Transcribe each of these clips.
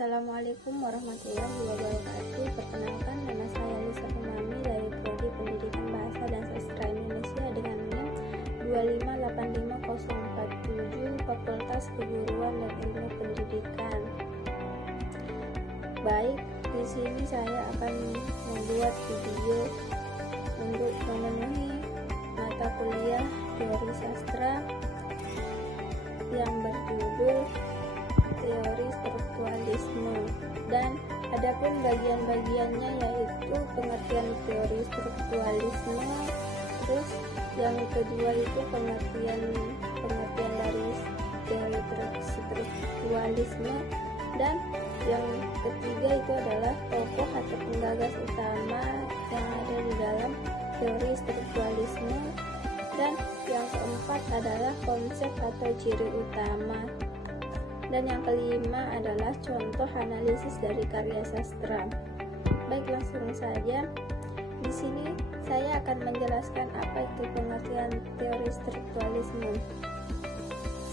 Assalamualaikum warahmatullahi wabarakatuh. Perkenalkan, nama saya Lisa Pemami dari Prodi Pendidikan Bahasa dan Sastra Indonesia dengan NIM 2585047 Fakultas Keguruan dan Ilmu Pendidikan. Baik, di sini saya akan membuat video untuk memenuhi mata kuliah teori sastra yang berjudul teori strukturalisme, dan adapun bagian-bagiannya yaitu pengertian teori strukturalisme, terus yang kedua itu pengertian dari teori strukturalisme, dan yang ketiga itu adalah tokoh atau penggagas utama yang ada di dalam teori strukturalisme, dan yang keempat adalah konsep atau ciri utama. Dan yang kelima adalah contoh analisis dari karya sastra. Baik, langsung saja. Di sini saya akan menjelaskan apa itu pengertian teori strukturalisme.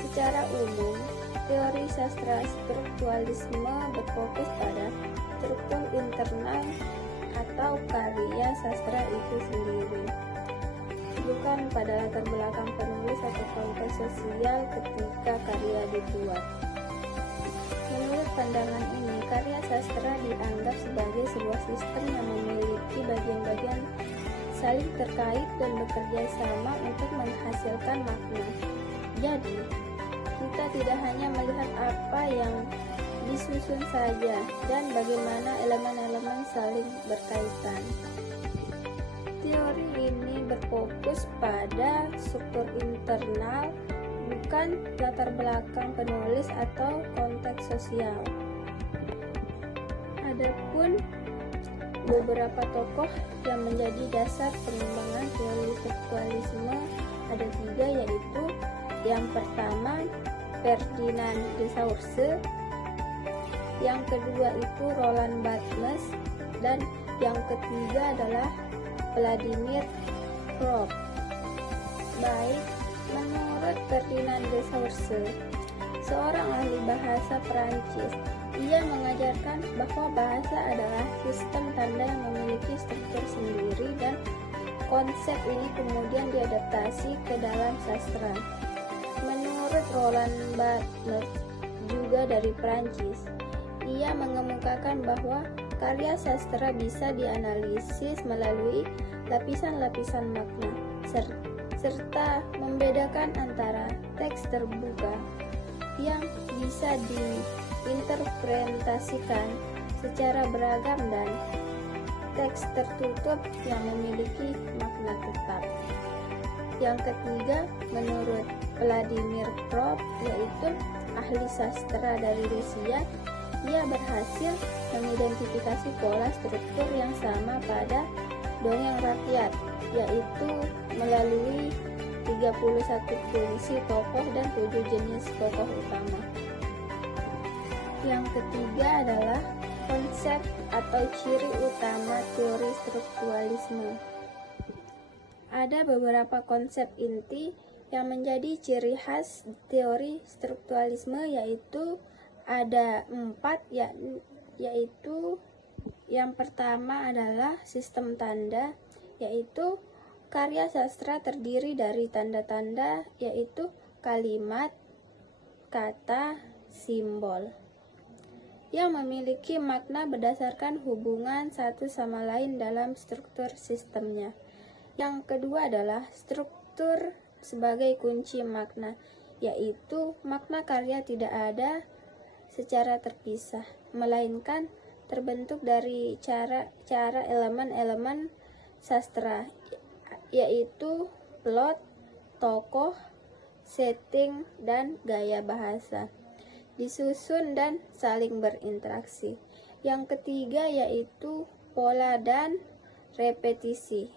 Secara umum, teori sastra strukturalisme berfokus pada struktur internal atau karya sastra itu sendiri, bukan pada latar belakang penulis atau konteks sosial ketika karya dibuat. Menurut pandangan ini, karya sastra dianggap sebagai sebuah sistem yang memiliki bagian-bagian saling terkait dan bekerja sama untuk menghasilkan makna. Jadi, kita tidak hanya melihat apa yang disusun saja dan bagaimana elemen-elemen saling berkaitan. Teori ini berfokus pada struktur internal, bukan latar belakang penulis atau konteks sosial. Adapun beberapa tokoh yang menjadi dasar pengembangan teori strukturalisme ada tiga, yaitu yang pertama Ferdinand de Saussure, yang kedua itu Roland Barthes, dan yang ketiga adalah Vladimir Propp. Baik, menurut Ferdinand de Saussure, seorang ahli bahasa Perancis, ia mengajarkan bahwa bahasa adalah sistem tanda yang memiliki struktur sendiri, dan konsep ini kemudian diadaptasi ke dalam sastra. Menurut Roland Barthes, juga dari Perancis, ia mengemukakan bahwa karya sastra bisa dianalisis melalui lapisan-lapisan makna, serta membedakan antara teks terbuka yang bisa diinterpretasikan secara beragam dan teks tertutup yang memiliki makna tetap. Yang ketiga, menurut Vladimir Propp, yaitu ahli sastra dari Rusia, ia berhasil mengidentifikasi pola struktur yang sama pada dongeng rakyat, yaitu melalui 31 fungsi tokoh dan 7 jenis tokoh utama. Yang ketiga adalah konsep atau ciri utama teori strukturalisme. Ada beberapa konsep inti yang menjadi ciri khas teori strukturalisme, yaitu ada 4, yaitu yang pertama adalah sistem tanda, yaitu karya sastra terdiri dari tanda-tanda, yaitu kalimat, kata, simbol, yang memiliki makna berdasarkan hubungan satu sama lain dalam struktur sistemnya. Yang kedua adalah struktur sebagai kunci makna, yaitu makna karya tidak ada secara terpisah, melainkan terbentuk dari cara elemen-elemen sastra, yaitu plot, tokoh, setting, dan gaya bahasa, disusun dan saling berinteraksi. Yang ketiga yaitu pola dan repetisi.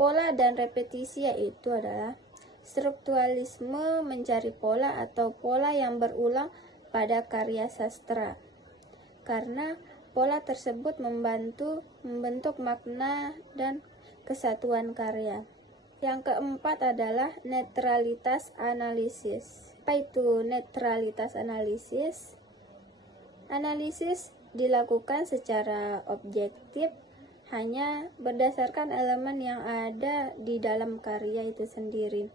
Pola dan repetisi yaitu adalah strukturalisme mencari pola atau pola yang berulang pada karya sastra, karena pola tersebut membantu membentuk makna dan kesatuan karya. Yang keempat adalah netralitas analisis. Apa itu netralitas analisis? Analisis dilakukan secara objektif hanya berdasarkan elemen yang ada di dalam karya itu sendiri,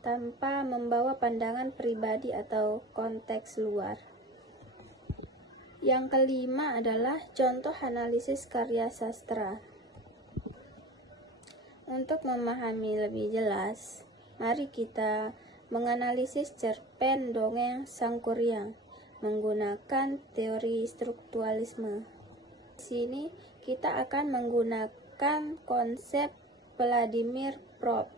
tanpa membawa pandangan pribadi atau konteks luar. Yang kelima adalah contoh analisis karya sastra. Untuk memahami lebih jelas, mari kita menganalisis cerpen dongeng Sangkuriang menggunakan teori strukturalisme. Di sini kita akan menggunakan konsep Vladimir Propp.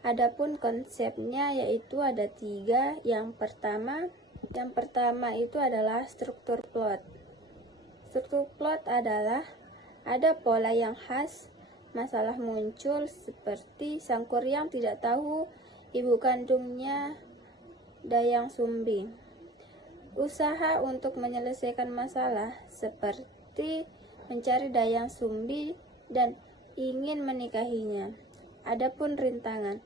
Adapun konsepnya yaitu ada 3. Yang pertama itu adalah struktur plot. Struktur plot adalah ada pola yang khas, masalah muncul seperti Sangkuriang tidak tahu ibu kandungnya Dayang Sumbi. Usaha untuk menyelesaikan masalah seperti mencari Dayang Sumbi dan ingin menikahinya. Adapun rintangan,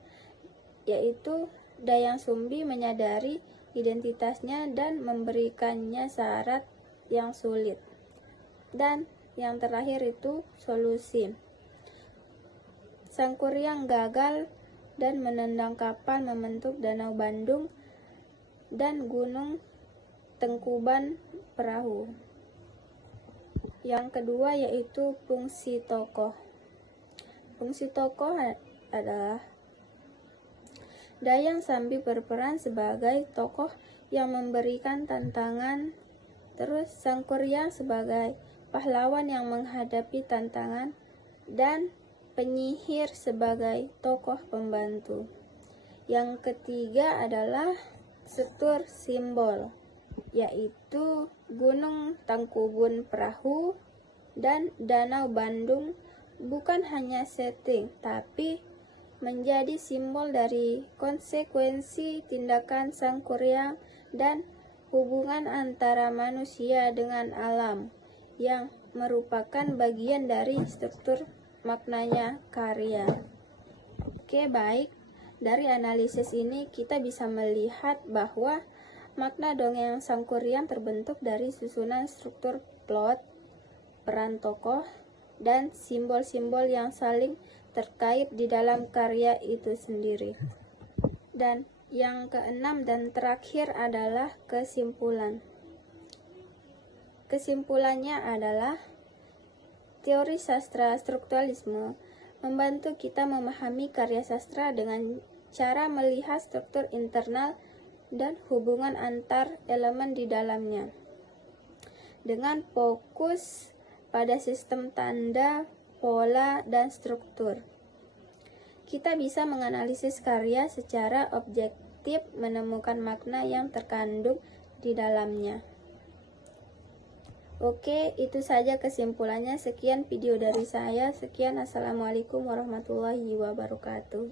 yaitu Dayang Sumbi menyadari identitasnya dan memberikannya syarat yang sulit. Dan yang terakhir itu solusi. Sangkuriang gagal dan menendang kapal membentuk Danau Bandung dan Gunung Tengkuban Perahu. Yang kedua yaitu fungsi tokoh. Fungsi tokoh adalah Dayang Sumbi berperan sebagai tokoh yang memberikan tantangan, terus Sangkuriang sebagai pahlawan yang menghadapi tantangan, dan penyihir sebagai tokoh pembantu. Yang ketiga adalah struktur simbol, yaitu Gunung Tangkuban Perahu dan Danau Bandung bukan hanya setting, tapi menjadi simbol dari konsekuensi tindakan Sangkuriang dan hubungan antara manusia dengan alam yang merupakan bagian dari struktur maknanya karya. Oke, baik. Dari analisis ini kita bisa melihat bahwa makna dongeng Sangkuriang terbentuk dari susunan struktur plot, peran tokoh, dan simbol-simbol yang saling terkait di dalam karya itu sendiri. Dan yang keenam dan terakhir adalah kesimpulan. Kesimpulannya adalah teori sastra strukturalisme membantu kita memahami karya sastra dengan cara melihat struktur internal dan hubungan antar elemen di dalamnya, dengan fokus pada sistem tanda, pola, dan struktur. Kita bisa menganalisis karya secara objektif, menemukan makna yang terkandung di dalamnya. Oke, itu saja kesimpulannya. Sekian video dari saya. Sekian, assalamualaikum warahmatullahi wabarakatuh.